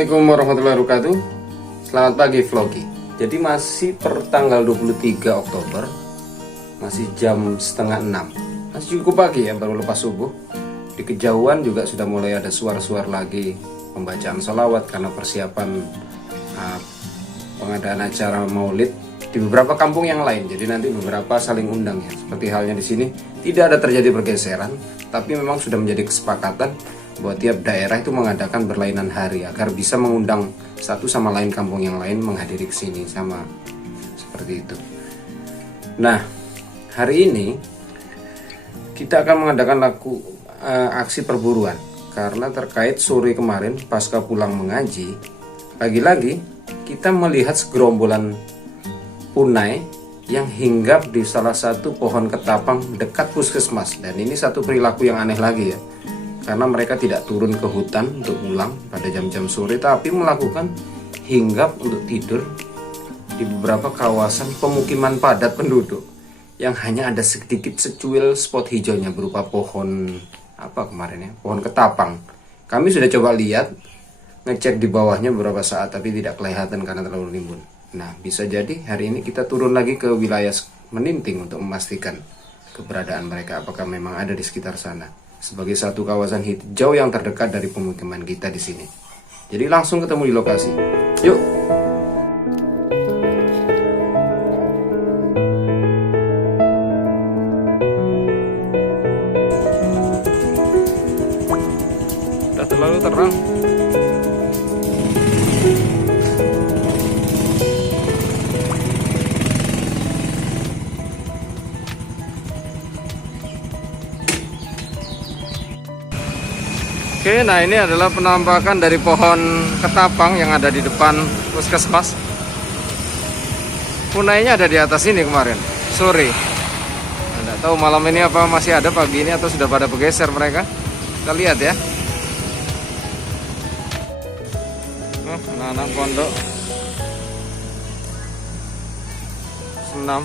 Assalamualaikum warahmatullahi wabarakatuh. Selamat pagi vlogi. Jadi masih per tanggal 23 Oktober, masih jam setengah 6. Masih cukup pagi ya, baru lepas subuh. Di kejauhan juga sudah mulai ada suara-suara lagi pembacaan sholawat karena persiapan pengadaan acara maulid di beberapa kampung yang lain. Jadi nanti beberapa saling undang ya. Seperti halnya di sini tidak ada terjadi pergeseran, tapi memang sudah menjadi kesepakatan bahwa tiap daerah itu mengadakan berlainan hari agar bisa mengundang satu sama lain kampung yang lain menghadiri ke sini sama seperti itu. Nah, hari ini kita akan mengadakan aksi perburuan karena terkait sore kemarin pasca pulang mengaji, lagi-lagi kita melihat segerombolan punai yang hinggap di salah satu pohon ketapang dekat puskesmas. Dan ini satu perilaku yang aneh lagi ya, karena mereka tidak turun ke hutan untuk pulang pada jam-jam sore, tapi melakukan hinggap untuk tidur di beberapa kawasan pemukiman padat penduduk yang hanya ada sedikit secuil spot hijaunya berupa pohon pohon ketapang. Kami sudah coba lihat, ngecek di bawahnya beberapa saat, tapi tidak kelihatan karena terlalu rimbun. Nah, bisa jadi hari ini kita turun lagi ke wilayah Meninting untuk memastikan keberadaan mereka, apakah memang ada di sekitar sana, sebagai satu kawasan hijau yang terdekat dari pemukiman kita di sini. Jadi langsung ketemu di lokasi. Yuk. Sudah terlalu terang. Oke, nah ini adalah penampakan dari pohon ketapang yang ada di depan puskesmas. Punainya ada di atas ini kemarin sore. Tidak tahu malam ini apa masih ada pagi ini atau sudah pada bergeser mereka. Kita lihat ya. Anak-anak pondok senam.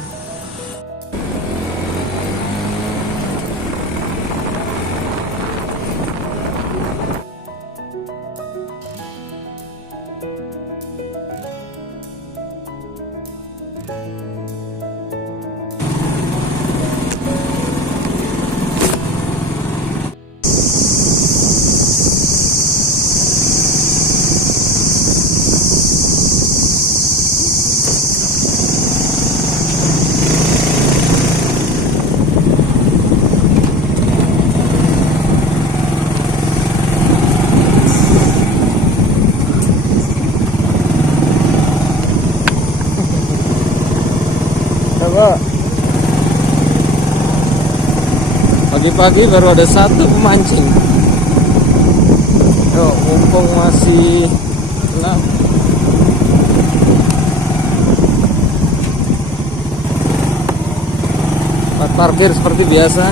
Pagi-pagi baru ada satu pemancing. Yuk, mumpung masih gelap. Tempat parkir seperti biasa.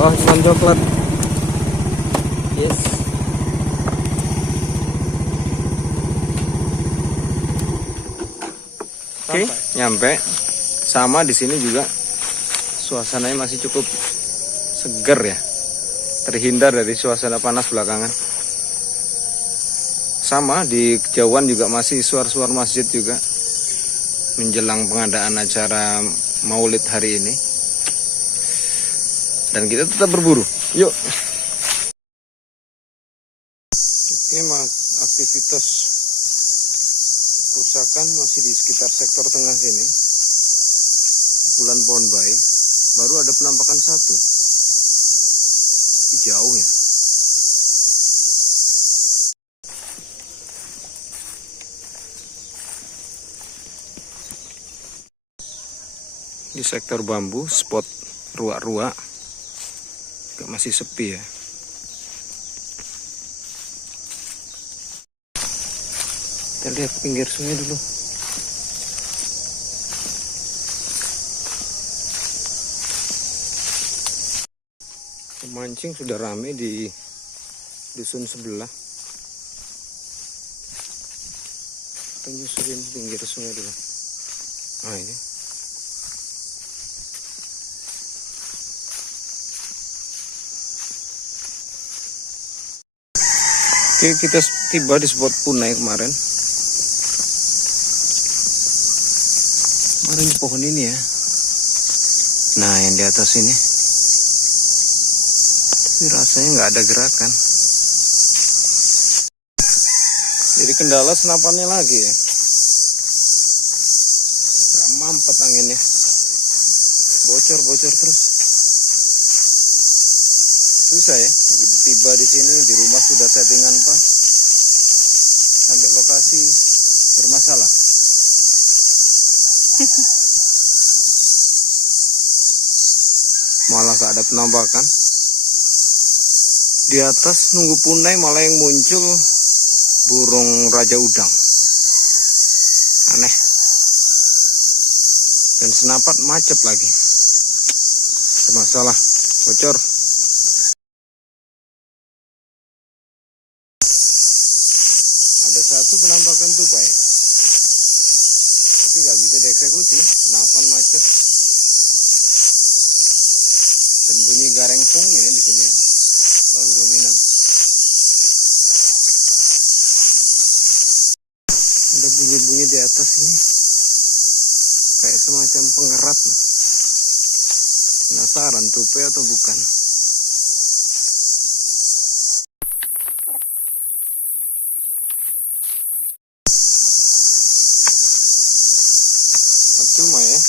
Oh, cuma coklat. Yes. Oke, nyampe. Sama di sini juga suasananya masih cukup seger ya, terhindar dari suasana panas belakangan. Sama di kejauhan juga masih suara-suara masjid juga menjelang pengadaan acara maulid hari ini. Dan kita tetap berburu. Yuk. Oke, aktivitas kerusakan masih di sekitar sektor tengah sini. Kumpulan pohon bayi, baru ada penampakan satu. Ini jauh ya. Di sektor bambu, spot ruak-ruak, masih sepi ya. Kita lihat pinggir sungai dulu. Pemancing sudah rame di dusun sebelah. Kita nyusurin pinggir sungai dulu. Nah ini. Oke, kita tiba di spot punai kemarin. Kemarin di pohon ini ya. Nah, yang di atas ini. Tapi rasanya nggak ada gerakan. Jadi kendala senapannya lagi ya. Nggak mampet anginnya. Bocor-bocor terus. Susah ya, begitu tiba di sini di rumah sudah settingan pas, sampai lokasi bermasalah. Malah gak ada penampakan. Di atas nunggu punai malah yang muncul burung raja udang. Aneh. Dan senapan macet lagi. Masalah, bocor. Ada satu penampakan tupai, tapi nggak bisa dieksekusi, senapan macet. Dan bunyi gareng pungnya di sini ya, terlalu dominan. Ada bunyi-bunyi di atas ini, kayak semacam pengerat. Penasaran tupai atau bukan? Cuma ya,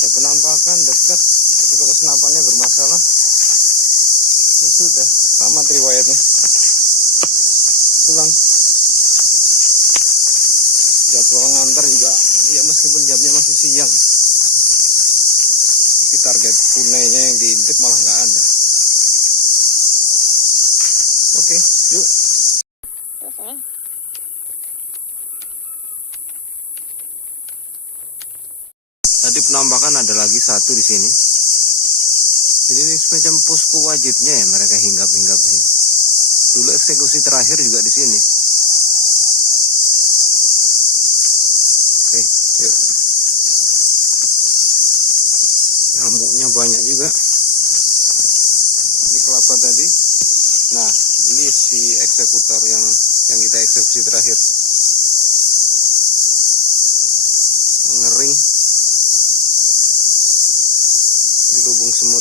ada penampakan dekat, tapi kalau senapannya bermasalah, ya sudah, tamat riwayatnya. Pulang. Jadwal ngantar juga, ya meskipun jamnya masih siang, tapi target punainya yang diintip malah nggak ada. Oke, yuk. Tadi penampakan ada lagi satu di sini. Jadi ini semacam posko wajibnya ya, mereka hinggap-hinggap ini. Dulu eksekusi terakhir juga di sini. Oke, yuk. Nyamuknya banyak juga. Ini kelapa tadi. Nah, ini si eksekutor yang kita eksekusi terakhir. Mengering di lubung semut.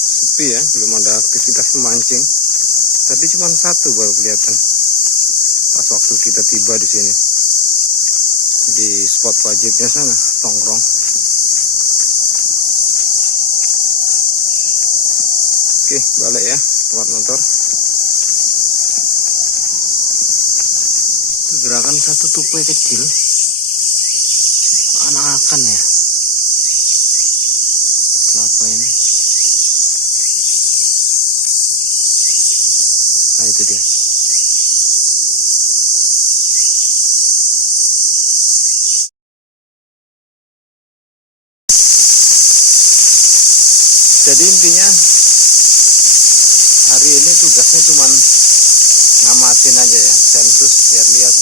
Sepi ya, belum ada aktivitas memancing. Tadi cuma satu baru kelihatan pas waktu kita tiba di sini, di spot wajibnya sana, Tongkrong. Oke, balik ya tempat motor. Gerakan satu tupai kecil, anakan ya, kelapa ini. Nah itu dia. Jadi intinya hari ini tugasnya cuman ngamatin aja ya, sensus, lihat-lihat,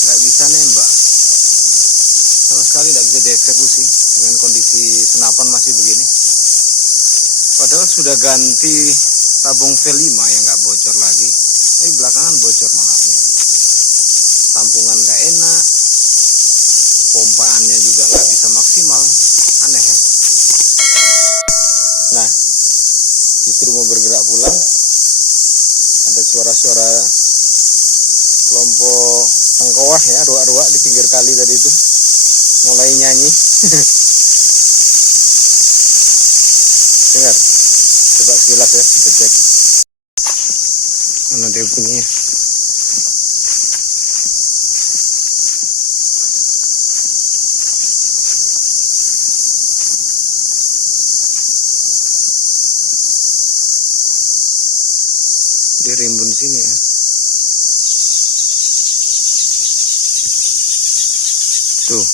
nggak bisa nembak sama sekali, nggak bisa dieksekusi dengan kondisi senapan masih begini. Padahal sudah ganti tabung V5 yang nggak bocor lagi, tapi belakangan bocor malah. Tampungan nggak enak, pompaannya juga nggak bisa maksimal, aneh ya. Nah, justru mau bergerak pulang, ada suara-suara kelompok tengkoah ya, ruak-ruak di pinggir kali tadi itu mulai nyanyi. Dengar, coba sekilas ya, kita cek mana dia bunyinya. Dia rimbun sini ya. Tuh.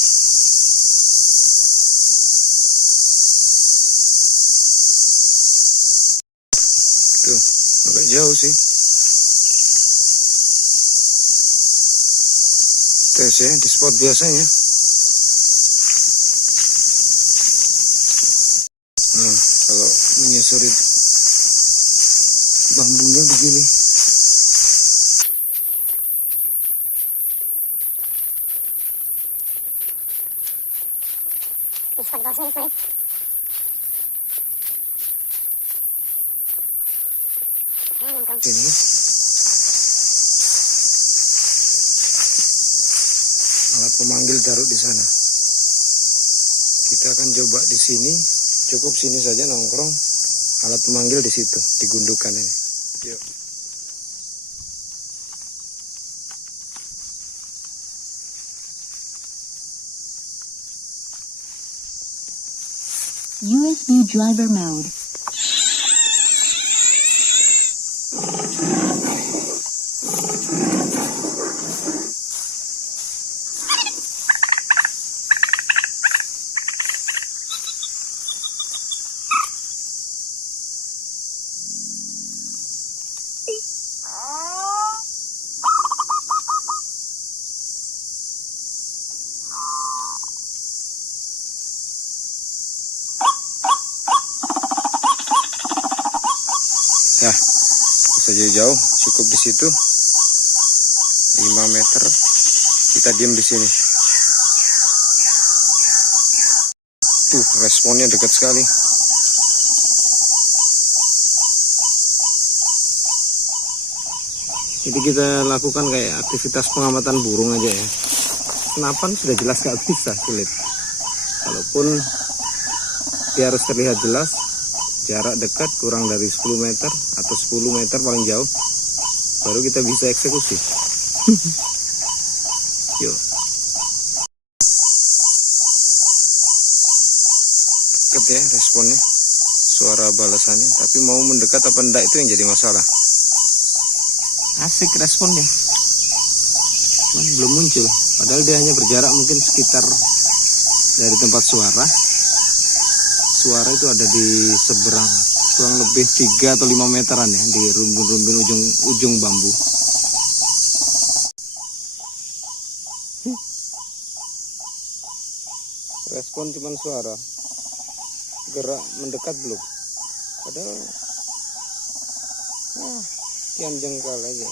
Tuh, agak jauh sih. Tes ya, di spot biasanya. Kalau menyusuri bambunya begini. Sini. Alat pemanggil taruh di sana. Kita akan coba di sini. Cukup sini saja nongkrong. Alat pemanggil di situ, digundukan ini. Yuk. USB driver mode. Ya, bisa jauh-jauh, cukup di situ 5 meter. Kita diam di sini. Tuh, responnya dekat sekali. Jadi kita lakukan kayak aktivitas pengamatan burung aja ya. Senapan sudah jelas nggak bisa, sulit. Kalaupun dia harus terlihat jelas, jarak dekat kurang dari 10 meter atau 10 meter paling jauh, baru kita bisa eksekusi. Yuk. Dekat ya responnya, suara balasannya. Tapi mau mendekat apa enggak itu yang jadi masalah. Asik responnya, cuman belum muncul. Padahal dia hanya berjarak mungkin sekitar dari tempat suara. Suara itu ada di seberang, kurang lebih 3 atau 5 meteran ya, di rumpun-rumpun ujung bambu. Respon cuman suara, gerak mendekat belum. Padahal sekian jengkal aja.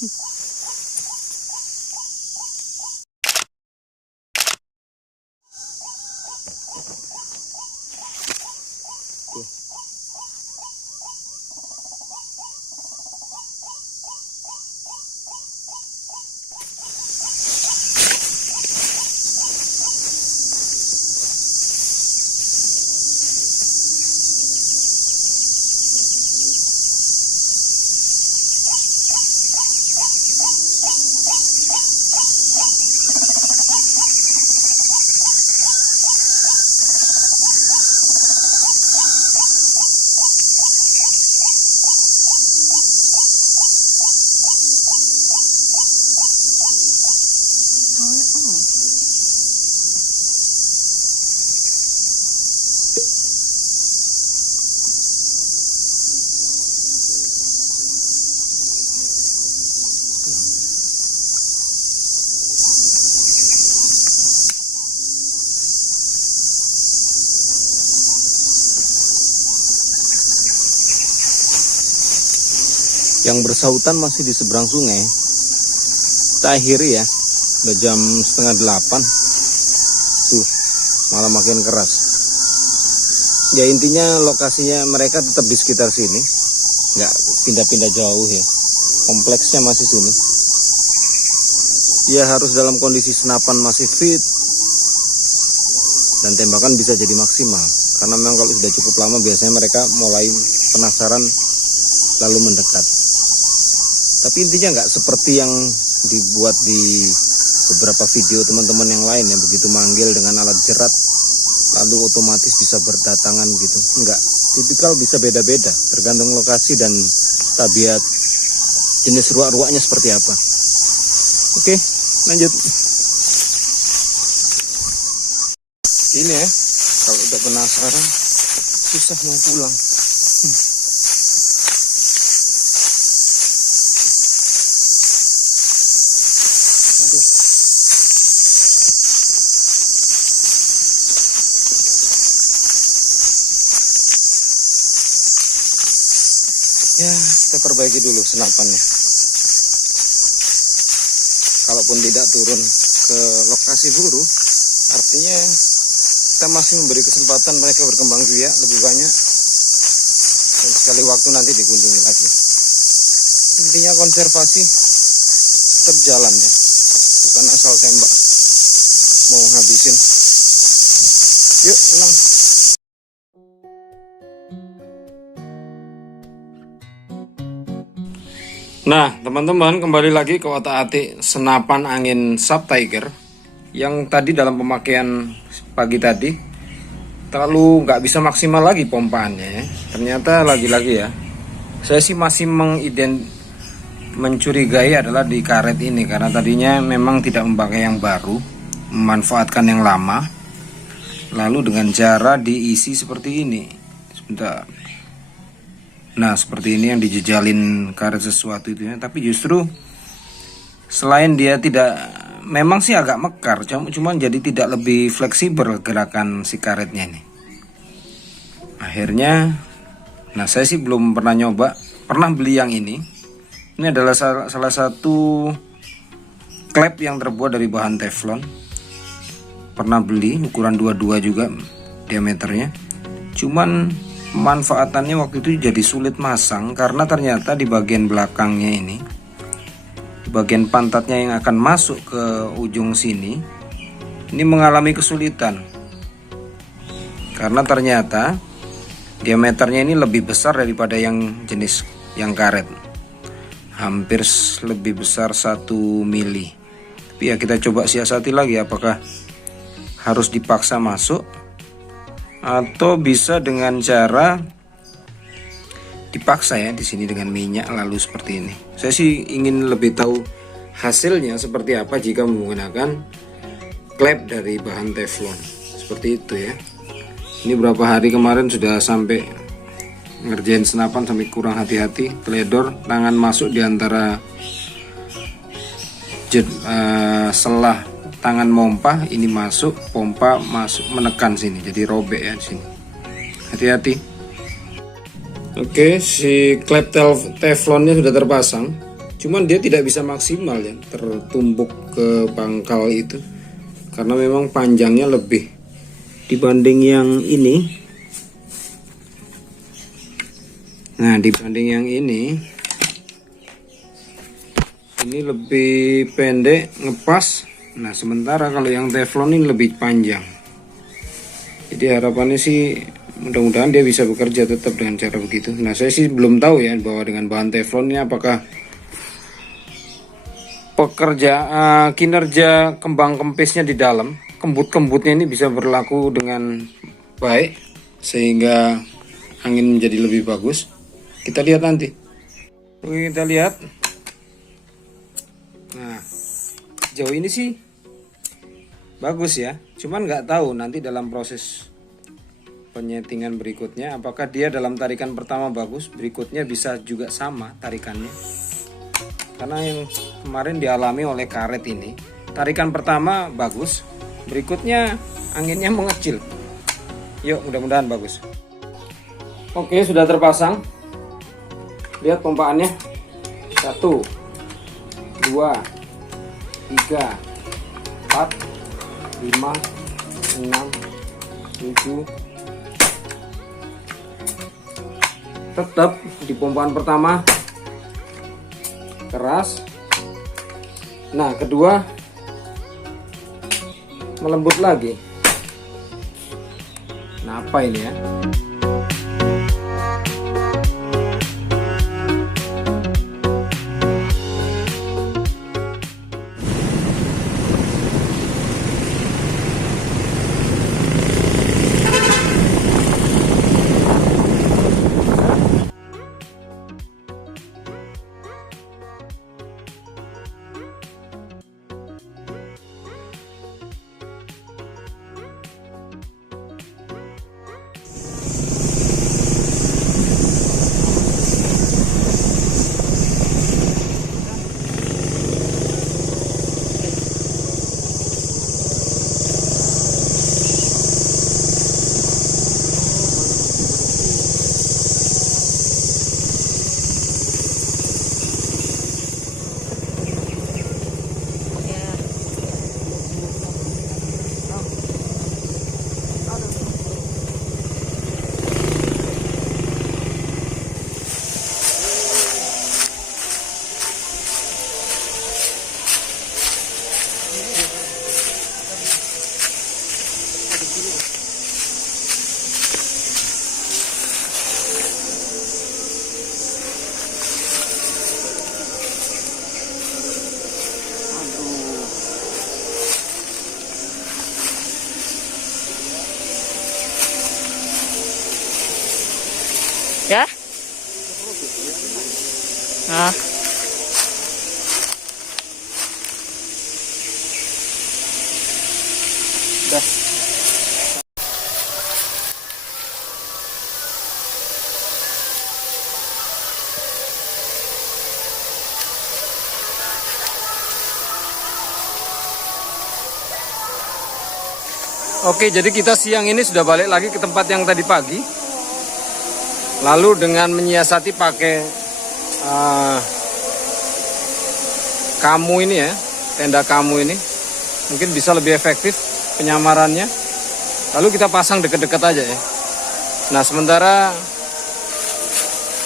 Tuh. Power off. Yang bersautan masih di seberang sungai. Kita akhiri ya, udah jam 7:30. Tuh, malah makin keras. Ya intinya lokasinya mereka tetap di sekitar sini, nggak pindah-pindah jauh ya. Kompleksnya masih sini. Dia harus dalam kondisi senapan masih fit dan tembakan bisa jadi maksimal. Karena memang kalau sudah cukup lama biasanya mereka mulai penasaran lalu mendekat. Tapi intinya nggak seperti yang dibuat di beberapa video teman-teman yang lain ya, begitu manggil dengan alat jerat lalu otomatis bisa berdatangan gitu. Enggak, tipikal bisa beda-beda tergantung lokasi dan tabiat jenis ruak-ruaknya seperti apa. Oke, lanjut. Ini ya, kalau udah penasaran susah mau pulang. Aduh. Ya, kita perbaiki dulu senapannya. Kalaupun tidak turun ke lokasi buruh, artinya kita masih memberi kesempatan mereka berkembang biak lebih banyak, dan sekali waktu nanti dikunjungi lagi. Intinya konservasi tetap jalan ya, bukan asal tembak mau ngabisin. Yuk pulang. Nah, teman-teman, kembali lagi ke otak-atik senapan angin Sub Tiger yang tadi dalam pemakaian pagi tadi terlalu nggak bisa maksimal lagi pompaannya ya. Ternyata lagi-lagi ya, saya sih masih mencurigai adalah di karet ini, karena tadinya memang tidak memakai yang baru, memanfaatkan yang lama, lalu dengan cara diisi seperti ini. Sebentar. Nah, seperti ini yang dijejalin karet sesuatu itu ya. Tapi justru selain dia tidak, memang sih agak mekar, cuma jadi tidak lebih fleksibel gerakan si karetnya ini. Akhirnya, nah saya sih belum pernah nyoba, pernah beli yang ini. Ini adalah salah satu klep yang terbuat dari bahan teflon. Pernah beli ukuran 22 juga diameternya. Cuman manfaatannya waktu itu jadi sulit masang karena ternyata di bagian belakangnya ini, di bagian pantatnya yang akan masuk ke ujung sini, ini mengalami kesulitan karena ternyata diameternya ini lebih besar daripada yang jenis yang karet, hampir lebih besar 1 mili. Tapi ya kita coba siasati lagi apakah harus dipaksa masuk atau bisa dengan cara dipaksa ya di sini dengan minyak lalu seperti ini. Saya sih ingin lebih tahu hasilnya seperti apa jika menggunakan klep dari bahan teflon seperti itu ya. Ini berapa hari kemarin sudah sampai ngerjain senapan sampai kurang hati-hati, teledor, tangan masuk di antara selah tangan mompa ini masuk, pompa masuk menekan sini, jadi robek ya di sini. Hati-hati. Oke, si klep teflonnya sudah terpasang, cuman dia tidak bisa maksimal ya, tertumbuk ke pangkal itu karena memang panjangnya lebih dibanding yang ini. Nah, dibanding yang ini lebih pendek, ngepas. Nah, sementara kalau yang teflon ini lebih panjang. Jadi harapannya sih mudah-mudahan dia bisa bekerja tetap dengan cara begitu. Nah, saya sih belum tahu ya bahwa dengan bahan teflon ini apakah kinerja kembang kempisnya di dalam, kembut-kembutnya ini bisa berlaku dengan baik sehingga angin menjadi lebih bagus. Kita lihat nanti. Oke, kita lihat. Nah, jauh ini sih bagus ya, cuman nggak tahu nanti dalam proses penyetingan berikutnya apakah dia dalam tarikan pertama bagus, berikutnya bisa juga sama tarikannya. Karena yang kemarin dialami oleh karet ini, tarikan pertama bagus, berikutnya anginnya mengecil. Yuk, mudah-mudahan bagus. Oke, sudah terpasang. Lihat pompaannya. 1 2 3 4 5 6 7 tetap di pompaan pertama keras. Nah, kedua melembut lagi. Nah, apa ini ya? Ya? Nah. Dah. Oke, jadi kita siang ini sudah balik lagi ke tempat yang tadi pagi. Lalu dengan menyiasati pakai kamu ini ya, tenda kamu ini, mungkin bisa lebih efektif penyamarannya. Lalu kita pasang deket-deket aja ya. Nah, sementara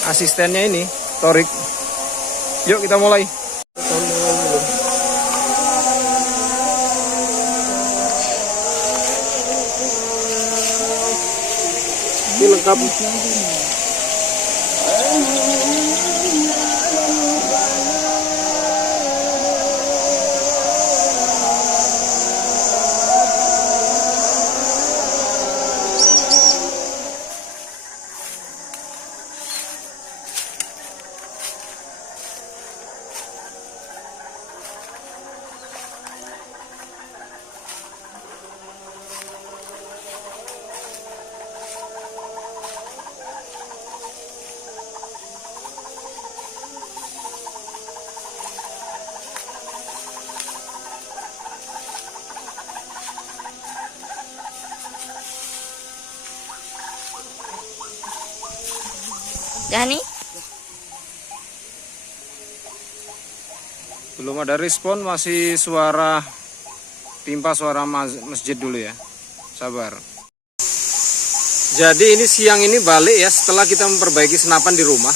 asistennya ini, Torik, yuk kita mulai. Ini lengkap. Jani? Belum ada respon, masih suara timpa suara masjid dulu ya. Sabar. Jadi ini siang ini balik ya setelah kita memperbaiki senapan di rumah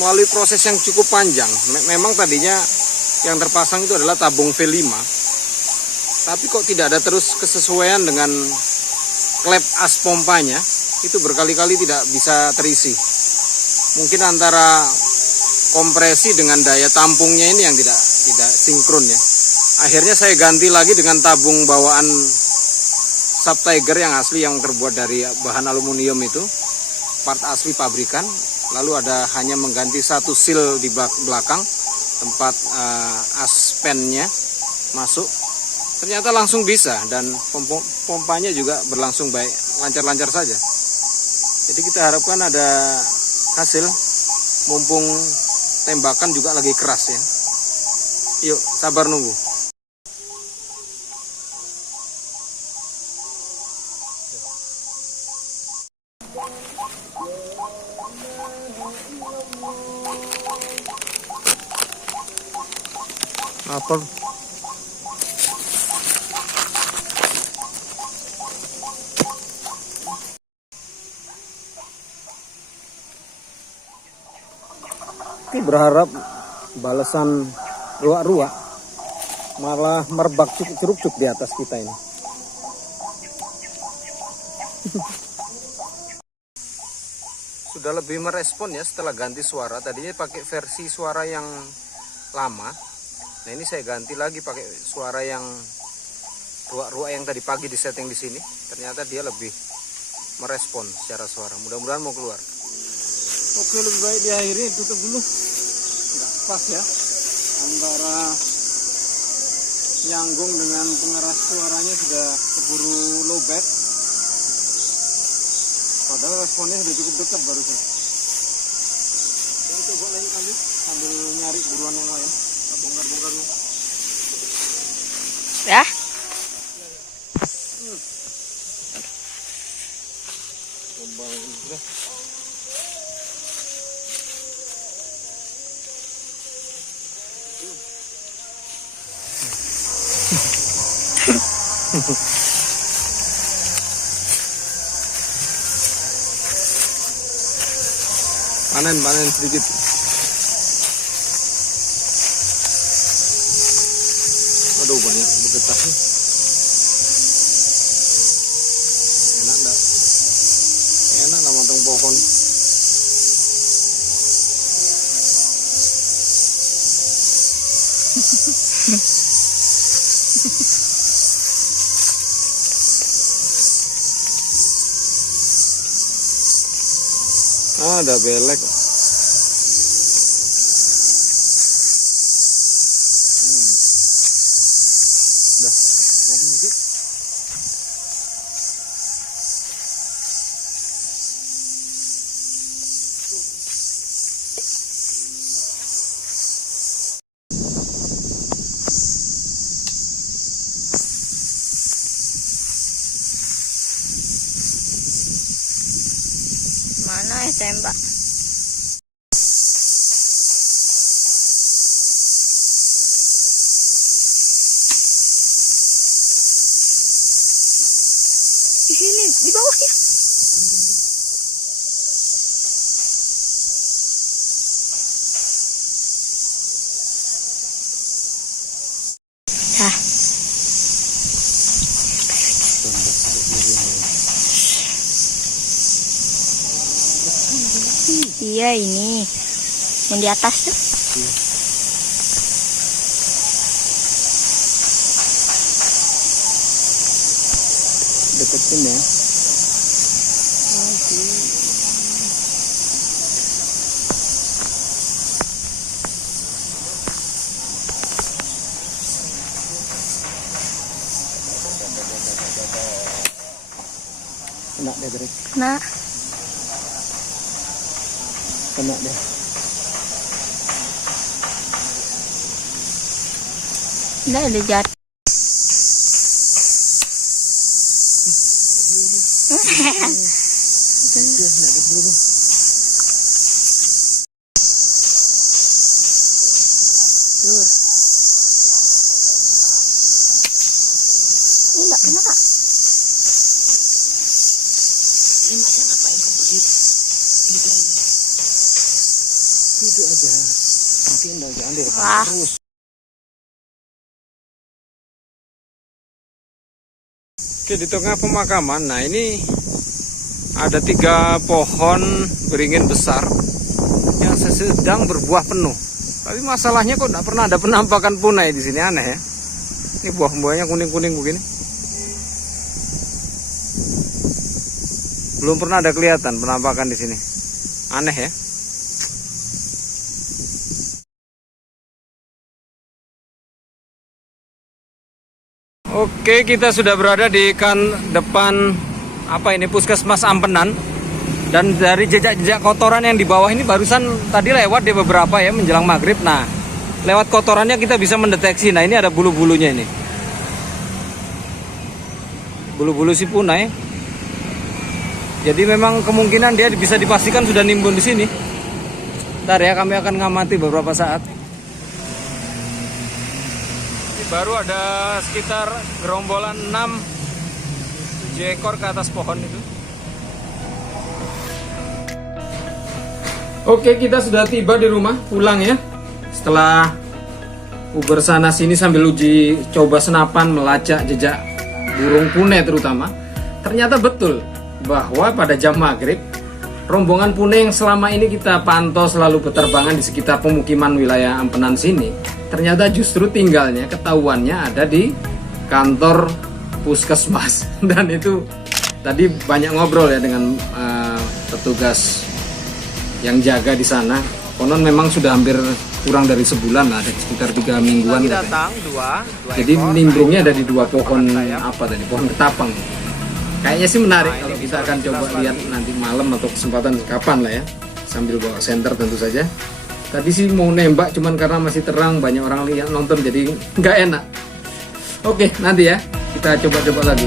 melalui proses yang cukup panjang. Memang tadinya yang terpasang itu adalah tabung V5. Tapi kok tidak ada terus kesesuaian dengan klep as pompanya, itu berkali-kali tidak bisa terisi. Mungkin antara kompresi dengan daya tampungnya ini yang tidak sinkron ya. Akhirnya saya ganti lagi dengan tabung bawaan Sub Tiger yang asli, yang terbuat dari bahan aluminium itu, part asli pabrikan. Lalu ada hanya mengganti satu seal di belakang tempat aspennya masuk. Ternyata langsung bisa, dan pompanya juga berlangsung baik, lancar-lancar saja. Jadi kita harapkan ada hasil, mumpung tembakan juga lagi keras ya. Yuk, sabar nunggu. Apa? Berharap balasan ruak-ruak malah merebak curug-curug di atas kita ini. Sudah lebih merespon ya setelah ganti suara. Tadinya pakai versi suara yang lama. Nah, ini saya ganti lagi pakai suara yang ruak-ruak yang tadi pagi di setting di sini. Ternyata dia lebih merespon secara suara. Mudah-mudahan mau keluar. Oke, lebih baik diakhiri, tutup dulu. Nggak pas ya antara nyanggung dengan pengeras suaranya, sudah keburu lowbat. Padahal responnya sudah cukup dekat barusan. Ini coba lagi lanjut sambil nyari buruan yang lain. Kita bongkar-bongkar dulu. Ya? Panen sedikit. Aduh, banyak bergetar. Enak enggak? Enak lah motong pohon. Ada belek. Udah, mau musik. Mana ya tembak? Di sini, di bawah ya. Dah. Iya ini yang di atas tuh. Deketin ya. Kena deh, Greg. Nah, Kena deh. udah jatuh. Ini enggak kena, Kak. Itu aja. Mungkin jangan deh. Wah. Terus. Oke, di tengah pemakaman. Nah, ini ada 3 pohon beringin besar yang sedang berbuah penuh. Tapi masalahnya kok tidak pernah ada penampakan punai di sini, aneh ya. Ini buah-buahnya kuning-kuning begini. Belum pernah ada kelihatan penampakan di sini. Aneh ya. Oke, kita sudah berada di depan apa ini Puskesmas Ampenan. Dan dari jejak-jejak kotoran yang di bawah ini barusan tadi lewat dia beberapa ya menjelang maghrib. Nah, lewat kotorannya kita bisa mendeteksi. Nah, ini ada bulu-bulunya ini. Bulu-bulu si punai. Jadi memang kemungkinan dia bisa dipastikan sudah nimbun di sini. Ntar ya, kami akan ngamati beberapa saat. Ini baru ada sekitar gerombolan 6-7 ekor ke atas pohon itu. Oke, kita sudah tiba di rumah, pulang ya. Setelah Uber sana sini sambil uji coba senapan melacak jejak burung punai terutama. Ternyata betul bahwa pada jam maghrib rombongan punai yang selama ini kita pantau selalu berterbangan di sekitar pemukiman wilayah Ampenan sini, ternyata justru tinggalnya ketahuannya ada di kantor Puskesmas. Dan itu tadi banyak ngobrol ya dengan petugas yang jaga di sana. Konon memang sudah hampir kurang dari sebulan lah, ada sekitar 3 mingguan. Jadi nimbrungnya ada di 2 pohon apa tadi, pohon ketapang. Kayaknya sih menarik kalau kita akan coba lihat nanti malam atau kesempatan kapan lah ya, sambil bawa senter tentu saja. Tadi sih mau nembak cuman karena masih terang banyak orang lihat nonton jadi nggak enak. Oke, nanti ya kita coba-coba lagi.